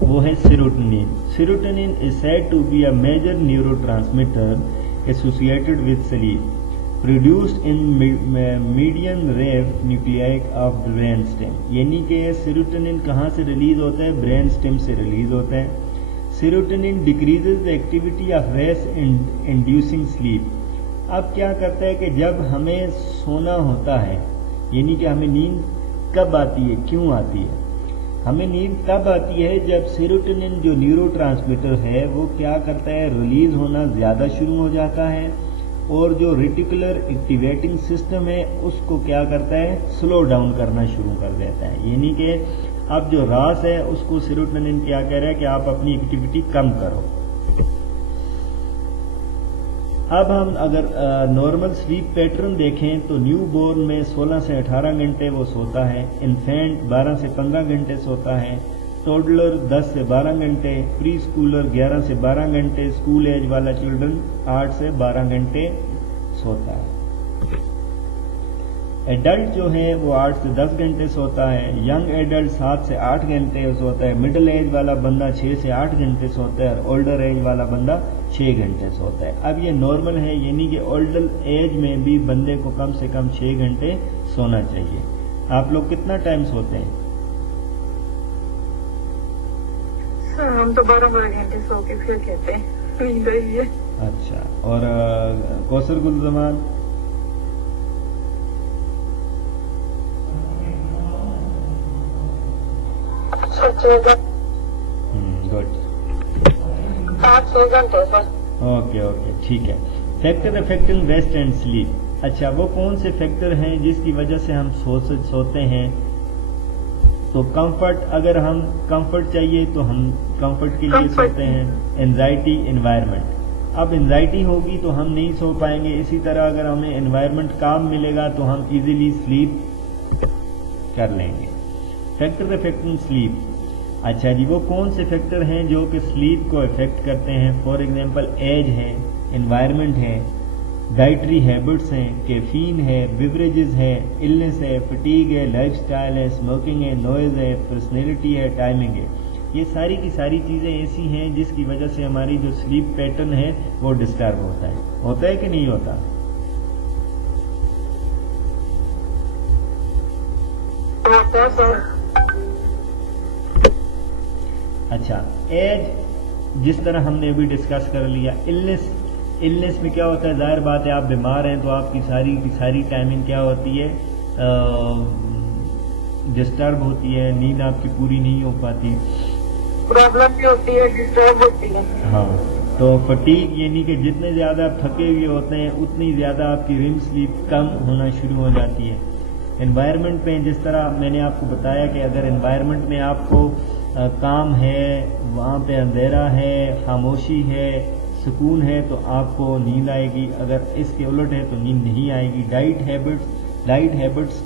وہ ہے serotonin. Serotonin is said to be a major neurotransmitter associated with sleep produced in median raphe nuclei of brain stem. یعنی کہ سیروٹونین کہاں سے ریلیز ہوتا ہے، برین اسٹیم سے ریلیز ہوتا ہے. Serotonin decreases the activity of RAS inducing sleep. اب کیا کرتا ہے کہ جب ہمیں سونا ہوتا ہے، یعنی کہ ہمیں نیند کب آتی ہے، کیوں آتی ہے، ہمیں نیند کب آتی ہے جب سیروٹونین جو نیورو ٹرانسمیٹر ہے وہ کیا کرتا ہے، ریلیز ہونا زیادہ شروع ہو جاتا ہے، اور جو ریٹیکولر ایکٹیویٹنگ سسٹم ہے اس کو کیا کرتا ہے، سلو ڈاؤن کرنا شروع کر دیتا ہے. یعنی کہ اب جو راس ہے اس کو سیروٹونن کیا کہہ رہا ہے کہ آپ اپنی ایکٹیویٹی کم کرو. اب ہم اگر نارمل سلیپ پیٹرن دیکھیں تو نیو بورن میں 16 سے 18 گھنٹے وہ سوتا ہے, انفینٹ 12 سے 15 گھنٹے سوتا ہے, ٹوڈلر 10 سے 12 گھنٹے, پری اسکولر 11 سے 12 گھنٹے, اسکول ایج والا چلڈرن 8 سے 12 گھنٹے سوتا ہے. ایڈلٹ جو ہے وہ 8 سے 10 گھنٹے سوتا ہے, ینگ ایڈلٹ 7 سے 8 گھنٹے سوتا ہے, مڈل ایج والا بندہ 6 سے 8 گھنٹے سوتا ہے, اور اولڈر ایج والا بندہ 6 گھنٹے سوتا ہے. اب یہ نارمل ہے, یعنی کہ اولڈر ایج میں بھی بندے کو کم سے کم 6 گھنٹے سونا چاہیے. آپ لوگ کتنا ٹائم سوتے ہیں؟ سر ہم تو 12 گھنٹے سو کے پھر کہتے ہیں نیند آئی ہے. اچھا, اور کوثر گل زمان؟ گڈ, 6 گھنٹے سر. اوکے اوکے, ٹھیک ہے. Factor affecting rest and slip. اچھا, وہ کون سے فیکٹر ہیں جس کی وجہ سے ہم سوتے ہیں؟ تو کمفرٹ, اگر ہم کمفرٹ چاہیے تو ہم کمفرٹ کے لیے سوتے ہیں. Anxiety, environment. اب انزائٹی ہوگی تو ہم نہیں سو پائیں گے. اسی طرح اگر ہمیں انوائرمنٹ کام ملے گا تو ہم ایزیلی سلیپ کر لیں گے. Factor affecting slip. اچھا جی, وہ کون سے فیکٹر ہیں جو کہ سلیپ کو افیکٹ کرتے ہیں؟ فار ایگزامپل ایج ہے, انوائرمنٹ ہے, ڈائٹری ہیبٹس ہیں, کیفین ہے, بیوریجز ہے, النس ہے, فٹیگ ہے, لائف سٹائل ہے, اسموکنگ ہے, نوائز ہے, پرسنالٹی ہے, ٹائمنگ ہے. یہ ساری کی ساری چیزیں ایسی ہیں جس کی وجہ سے ہماری جو سلیپ پیٹرن ہے وہ ڈسٹرب ہوتا ہے کہ نہیں ہوتا؟ اچھا, ایج جس طرح ہم نے ابھی ڈسکس کر لیا. النس میں کیا ہوتا ہے؟ ظاہر بات ہے آپ بیمار ہیں تو آپ کی ساری ٹائمنگ کیا ہوتی ہے؟ ڈسٹرب ہوتی ہے, نیند آپ کی پوری نہیں ہو پاتی, پرابلم بھی ہوتی ہے, ڈسٹرب ہوتی ہے. ہاں, تو فٹیگ یعنی کہ جتنے زیادہ آپ تھکے ہوئے ہوتے ہیں اتنی زیادہ آپ کی ریم سلیپ کم ہونا شروع ہو جاتی ہے. انوائرمنٹ میں جس طرح میں نے آپ کو بتایا کہ اگر انوائرمنٹ میں آپ کو کام ہے, وہاں پہ اندھیرا ہے, خاموشی ہے, سکون ہے, تو آپ کو نیند آئے گی. اگر اس کے الٹ ہے تو نیند نہیں آئے گی. ڈائٹ ہیبٹس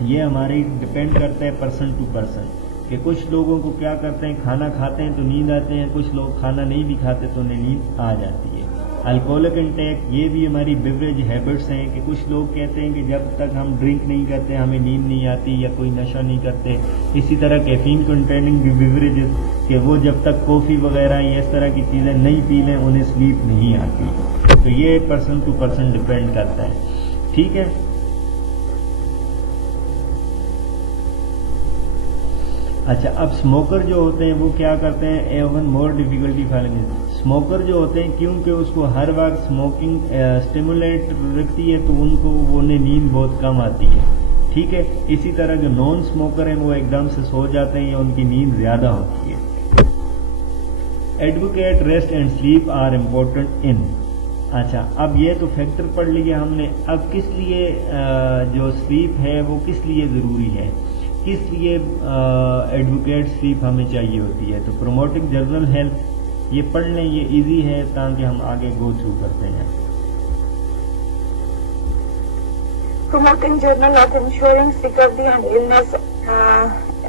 یہ ہماری ڈپینڈ کرتا ہے پرسن ٹو پرسن, کہ کچھ لوگوں کو کیا کرتے ہیں, کھانا کھاتے ہیں تو نیند آتے ہیں, کچھ لوگ کھانا نہیں بھی کھاتے تو انہیں نیند آ جاتی ہے. الکوہولک انٹیک, یہ بھی ہماری بیوریج ہیبٹس ہیں, کہ کچھ لوگ کہتے ہیں کہ جب تک ہم ڈرنک نہیں کرتے ہمیں نیند نہیں آتی یا کوئی نشہ نہیں کرتے. اسی طرح کیفین کنٹیننگ بیوریجز, کہ وہ جب تک کافی وغیرہ یا اس طرح کی چیزیں نہیں پی لیں انہیں سلیپ نہیں آتی. تو یہ پرسن ٹو پرسن ڈپینڈ کرتا ہے. ٹھیک ہے. اچھا, اب اسموکر جو ہوتے ہیں وہ کیا کرتے ہیں؟ Even more difficulty filing. Smoker جو ہوتے ہیں کیونکہ اس کو ہر وقت اسموکنگ اسٹیمولیٹ رکھتی ہے تو ان کو انہیں نیند بہت کم آتی ہے. ٹھیک ہے. اسی طرح جو نان اسموکر ہیں وہ ایک دم سے سو جاتے ہیں یا ان کی نیند زیادہ ہوتی ہے. Adequate rest and sleep are important in. اچھا, اب یہ تو فیکٹر پڑھ لیا ہم نے. اب کس لیے جو سلیپ ہے وہ کس لیے ضروری ہے, کس لیے ایڈوکیٹ سلیپ ہمیں چاہیے ہوتی ہے؟ تو پروموٹنگ جنرل ہیلتھ, یہ پڑھ لیں, یہ ایزی ہے تاکہ ہم آگے گو تھرو کرتے ہیں. Promoting journal of ensuring recovery and illness,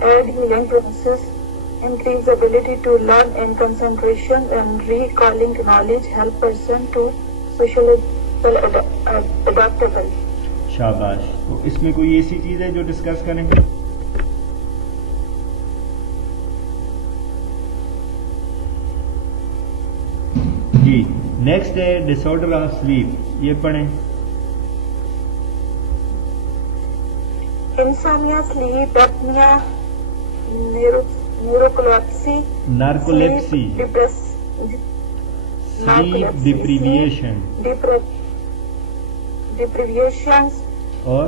aid healing process, increase ability to learn and concentration and recalling knowledge, help person to socially adaptable. شاباش. تو اس میں کوئی ایسی چیز ہے جو ڈسکس کریں گے؟ جی, نیکسٹ ہے ڈس آرڈر آف سلیپ, یہ پڑھیں. Insomnia, sleep apnea, narcolepsy, sleep deprivation, deprivations اور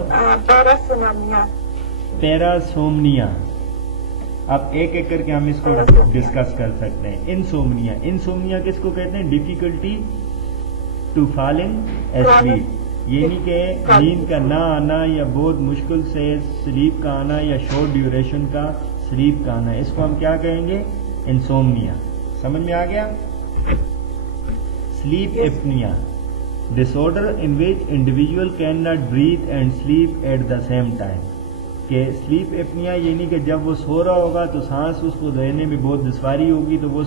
پیراسومنیا. اب ایک ایک کر کے ہم اس کو ڈسکس کر سکتے ہیں. انسومنیا کس کو کہتے ہیں؟ ڈیفیکلٹی ٹو فالنگ اسلیپ, یعنی کہ نیند کا نہ آنا یا بہت مشکل سے سلیپ کا آنا یا شارٹ ڈیوریشن کا سلیپ کا آنا، اس کو ہم کیا کہیں گے؟ انسومنیا. سمجھ میں آ گیا؟ Sleep apnea disorder in which individual can not breathe and sleep at the same time. کہ سلیپ ایپنیا یعنی کہ جب وہ سو رہا ہوگا تو سانس اس کو لینے میں بہت دشواری ہوگی تو وہ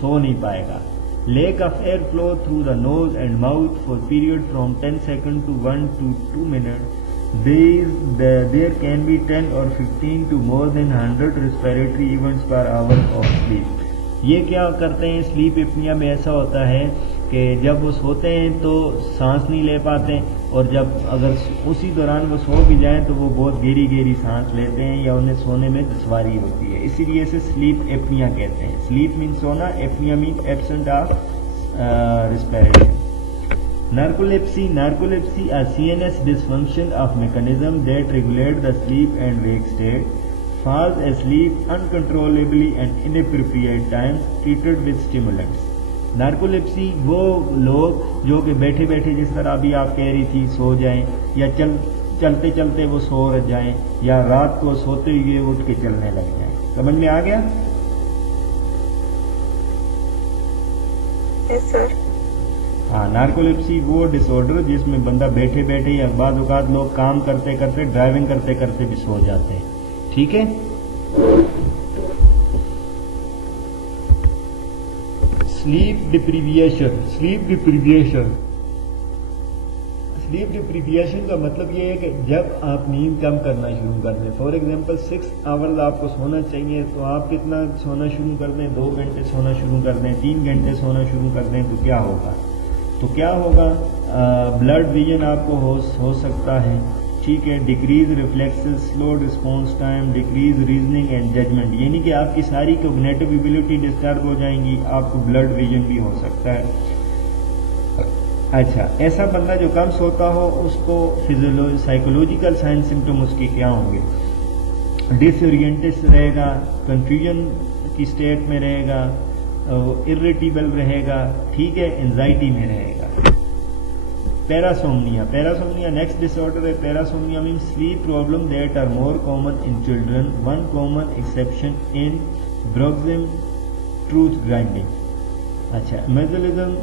سو نہیں پائے گا. Lack of air flow through the nose and mouth for period from 10 second to 1 to 2 minutes. There can be 10 or 15 to more than 100 respiratory events per hour of sleep. یہ کیا کرتے ہیں سلیپ ایپنیا میں؟ ایسا ہوتا ہے کہ جب وہ سوتے ہیں تو سانس نہیں لے پاتے، اور جب اگر اسی دوران وہ سو بھی جائیں تو وہ بہت گہری گہری سانس لیتے ہیں یا انہیں سونے میں دشواری ہوتی ہے، اسی لیے اسے سلیپ ایپنیا کہتے ہیں. سلیپ مین سونا، ایپنیا مین absent of respiration. Narcolepsy a CNS dysfunction of mechanism that regulate the sleep and wake state, falls asleep uncontrollably and inappropriate times, treated with stimulants. Narcolepsy وہ لوگ جو کہ بیٹھے بیٹھے جس طرح ابھی آپ کہہ رہی تھی سو جائیں، یا چلتے چلتے وہ سو جائیں، یا رات کو سوتے ہوئے اٹھ کے چلنے لگ جائیں. سمجھ میں آ گیا؟ Yes, sir. ہاں، نارکولیپسی وہ ڈس آرڈر جس میں بندہ بیٹھے بیٹھے یا بعض اوقات لوگ کام کرتے کرتے ڈرائیونگ کرتے کرتے بھی سو جاتے ہیں. ٹھیک ہے؟ سلیپ ڈپریویشن کا مطلب یہ ہے کہ جب آپ نیند کم کرنا شروع کر دیں. فار ایگزامپل 6 hours آپ کو سونا چاہیے تو آپ کتنا سونا شروع کر دیں؟ 2 گھنٹے سونا شروع کر دیں، 3 گھنٹے سونا شروع کر دیں تو کیا ہوگا؟ بلڈ ویژن آپ کو ہو سکتا ہے. ٹھیک ہے؟ Decrease reflexes, slow response time, decrease reasoning and judgment, یعنی کہ آپ کی ساری کوگنیٹو ایبلٹی ڈسٹرب ہو جائیں گی. آپ کو بلڈ ویژن بھی ہو سکتا ہے. اچھا، ایسا بندہ جو کم سوتا ہو اس کو سائیکولوجیکل سائن سمٹم اس کے کیا ہوں گے؟ ڈس اورینٹس رہے گا، کنفیوژن کی اسٹیٹ میں رہے گا، ارریٹیبل رہے گا. ٹھیک ہے؟ انزائٹی میں رہے گا. پیراسومنیا نیکسٹ ڈس آرڈر ہے. Parasomnia main sleep problem that are more common in children, one common exception in bruxism ٹروتھ گرائنڈنگ. اچھا، میزلزم،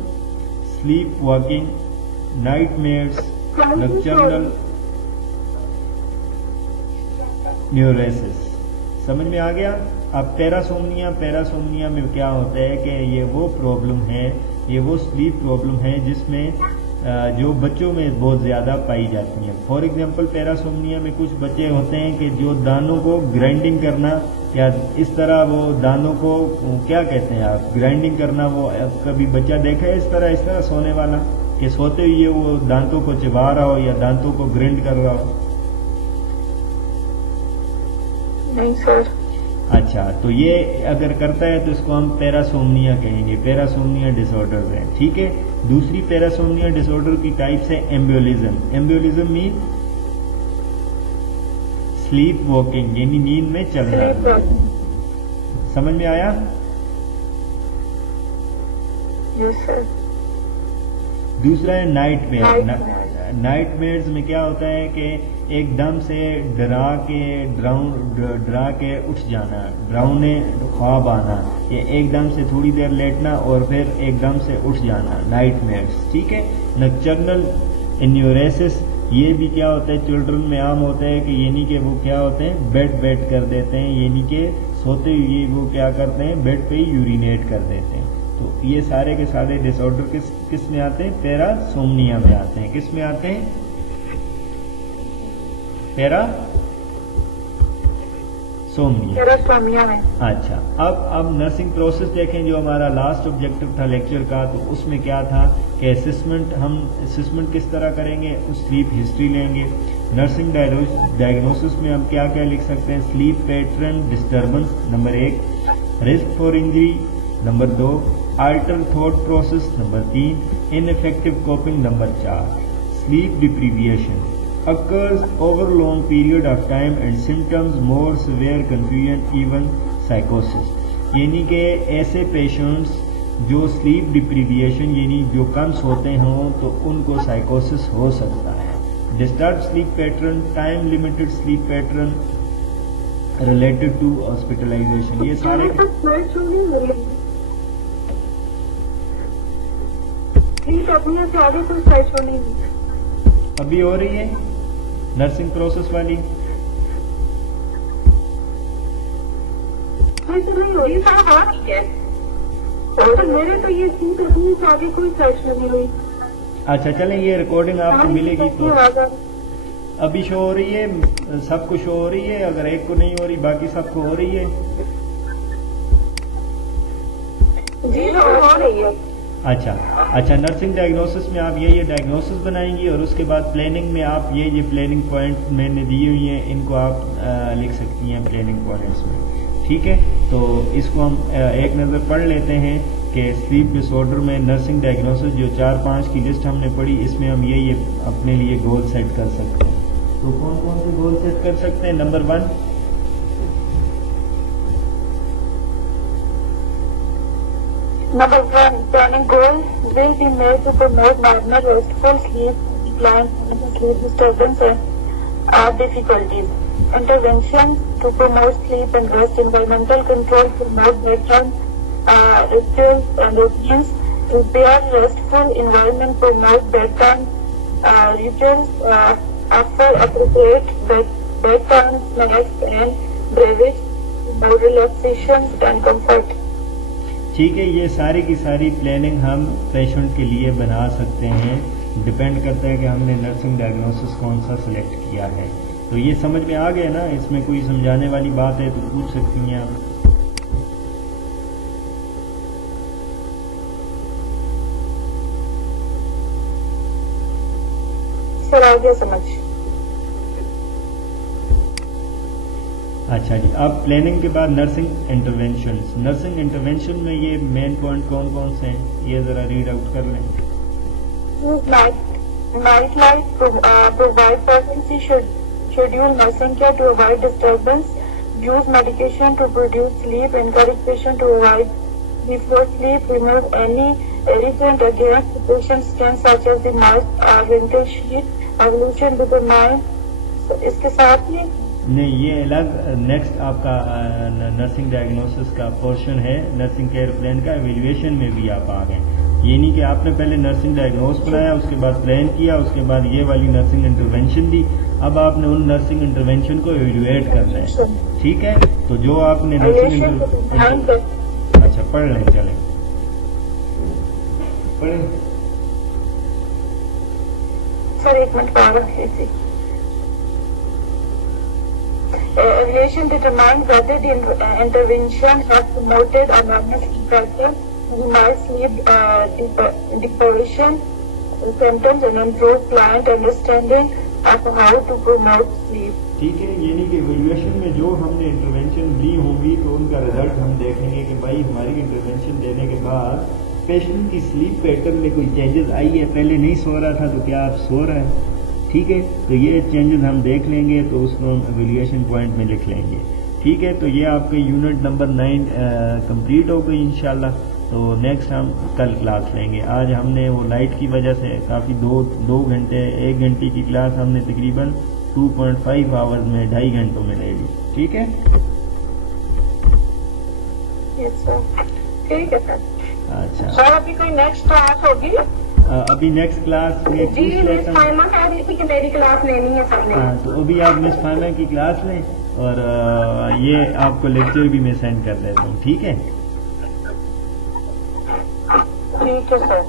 sleepwalking, nightmares, nocturnal enuresis. سمجھ میں آ گیا؟ اب پیراسومنیا میں کیا ہوتا ہے کہ یہ وہ پرابلم ہے، یہ وہ سلیپ پرابلم ہے جس میں جو بچوں میں بہت زیادہ پائی جاتی ہیں. فار ایگزامپل پیراسومنیا میں کچھ بچے ہوتے ہیں کہ جو دانوں کو گرائنڈنگ کرنا یا اس طرح وہ دانوں کو کیا کہتے ہیں آپ، گرائنڈنگ کرنا، وہ کبھی بچہ دیکھا ہے اس طرح سونے والا کہ سوتے ہوئے وہ دانتوں کو چبا رہا ہو یا دانتوں کو گرائنڈ کر رہا ہو؟ نہیں سر. اچھا، تو یہ اگر کرتا ہے تو اس کو ہم پیراسومنیا کہیں گے. پیراسومنیا ڈس آرڈر ہے. ٹھیک ہے؟ دوسری پیراسومنیا ڈس آرڈر کی ٹائپس ہے ایمبیولزم مین سلیپ واکنگ، یعنی نیند میں چلنا. سمجھ میں آیا؟ یس سر. دوسرا ہے نائٹ میئرز میں کیا ہوتا ہے کہ ایک دم سے ڈرا کے اٹھ جانا، ڈراؤنے خواب آنا، یا ایک دم سے تھوڑی دیر لیٹنا اور پھر ایک دم سے اٹھ جانا، نائٹ میئرز. ٹھیک ہے؟ نکچرنل انیوریسس، یہ بھی کیا ہوتا ہے چلڈرن میں عام ہوتا ہے کہ یعنی کہ وہ کیا ہوتے ہیں بیڈ کر دیتے ہیں، یعنی کہ سوتے ہوئے وہ کیا کرتے ہیں بیڈ پہ ہی یورینیٹ کر دیتے ہیں. تو یہ سارے کے سارے ڈس آرڈر کس میں آتے ہیں؟ پیراسومنیا میں آتے ہیں. کس میں آتے ہیں؟ پیراسومنیا میں. اچھا، اب نرسنگ پروسیس دیکھیں جو ہمارا لاسٹ آبجیکٹو تھا لیکچر کا. تو اس میں کیا تھا کہ اسسمنٹ کس طرح کریں گے؟ سلیپ ہسٹری لیں گے. نرسنگ ڈائگنوسس میں ہم کیا لکھ سکتے ہیں؟ Sleep pattern disturbance number 1، risk for injury number 2، alter thought process number 3، in effective coping number 4. Slip deprivation occurs over long period of time and symptoms more severe confusion even psychosis، یعنی کہ ایسے patients جو slip deprivation یعنی جو کم سوتے ہوں تو ان کو سائیکوسس ہو سکتا ہے. Disturb sleep pattern, time limited sleep pattern related to hospitalization, یہ سارے ابھی ہو رہی ہے نرسنگ پروسیس والی. میرے تو یہ آگے کوئی سرچ نہیں ہوئی. اچھا چلیں, یہ ریکارڈنگ آپ کو ملے گی تو ابھی شو ہو رہی ہے, سب کو شو ہو رہی ہے, اگر ایک کو نہیں ہو رہی باقی سب کو ہو رہی ہے. جی ہو رہی ہے. اچھا نرسنگ ڈائگنوسس میں آپ یہ ڈائگنوسس بنائیں گی اور اس کے بعد پلاننگ میں آپ یہ پلاننگ پوائنٹ میں نے دی ہوئی ہیں, ان کو آپ لکھ سکتی ہیں پلاننگ پوائنٹس میں. ٹھیک ہے, تو اس کو ہم ایک نظر پڑھ لیتے ہیں کہ سلیپ ڈس آرڈر میں نرسنگ ڈائگنوسس جو 4-5 کی لسٹ ہم نے پڑھی, اس میں ہم یہ اپنے لیے گول سیٹ کر سکتے ہیں. تو کون کون سے گول سیٹ کر سکتے ہیں؟ Number 1, planning goal will be made to promote normal restful sleep, decline sleep disturbance and difficulties. Intervention to promote sleep and rest, environmental control, promote bedtime rituals and routines, prepare restful environment, promote bedtime rituals, offer appropriate bedtime snacks and beverage, promote relaxation and comfort. ٹھیک ہے, یہ ساری کی ساری planning ہم patient کے لیے بنا سکتے ہیں. ڈپینڈ کرتا ہے کہ ہم نے نرسنگ ڈائگنوسس کون سا سلیکٹ کیا ہے. تو یہ سمجھ میں آ گیا نا؟ اس میں کوئی سمجھانے والی بات ہے تو پوچھ سکتی ہیں آپ. سر آ گیا سمجھ. اچھا جی, اب پلاننگ کے بعد نرسنگ انٹرونشنز. نرسنگ انٹرونشن میں یہ مین پوائنٹ کون کون سے ہیں, یہ ذرا ریڈ آؤٹ کر لیں. Night light, provide pregnancy schedule nursing care to avoid disturbance, use medication to produce sleep, encourage patient to avoid before sleep, remove any irritant against the patient's skin such as the mask or wrinkle sheet, evolution to the mind. اس کے ساتھ ہی نہیں, یہ الگ next آپ کا nursing diagnosis کا portion ہے. Nursing care plan کا ایویلویشن میں بھی آپ آ گئے. یہ نہیں کہ آپ نے پہلے نرسنگ ڈائگنوس بنایا, اس کے بعد پلان کیا, اس کے بعد یہ والی نرسنگ انٹرونشن دی. اب آپ نے ان نرسنگ انٹرونشن کو ایویلویٹ کرنا ہے. ٹھیک ہے, تو جو آپ نے نرسنگ اچھا پڑھ لیں, چلیں پڑھیں. سر ایک منٹ پا رکھے تھے. Evaluation determines whether the intervention has promoted a normal sleep pattern, minimize sleep deprivation symptoms, and improve client understanding of how to promote sleep. ٹھیک ہے, یعنی کہ ایویلویشن میں جو ہم نے انٹرونشن لی ہوں گی تو ان کا رزلٹ ہم دیکھیں گے کہ بھائی ہماری انٹرونشن دینے کے بعد پیشنٹ کی سلیپ پیٹرن میں کوئی چینجز آئی ہے, پہلے نہیں سو رہا تھا تو کیا آپ سو رہے ہیں. ٹھیک ہے, تو یہ چینجز ہم دیکھ لیں گے تو اس کو ہم ایویلویشن پوائنٹ میں لکھ لیں گے. ٹھیک ہے, تو یہ آپ کے یونٹ نمبر 9 کمپلیٹ ہو گئی انشاءاللہ. تو نیکسٹ ہم کل کلاس لیں گے. آج ہم نے وہ لائٹ کی وجہ سے کافی 2 گھنٹے 1 گھنٹے کی کلاس ہم نے تقریباً 2.5 آورز میں 2.5 گھنٹوں میں لے لی. ٹھیک ہے, ٹھیک ہے سر. اچھا سر ابھی کوئی نیکسٹ کلاس ہوگی؟ ابھی نیکسٹ کلاس میں جی مس فائمہ کہہ رہی تھی کہ میری کلاس لینی ہے سر نے. ہاں, تو ابھی آپ مس فائمہ کی کلاس لیں اور یہ آپ کو لیکچر بھی میں سینڈ کر دیتا ہوں. ٹھیک ہے, ٹھیک ہے سر.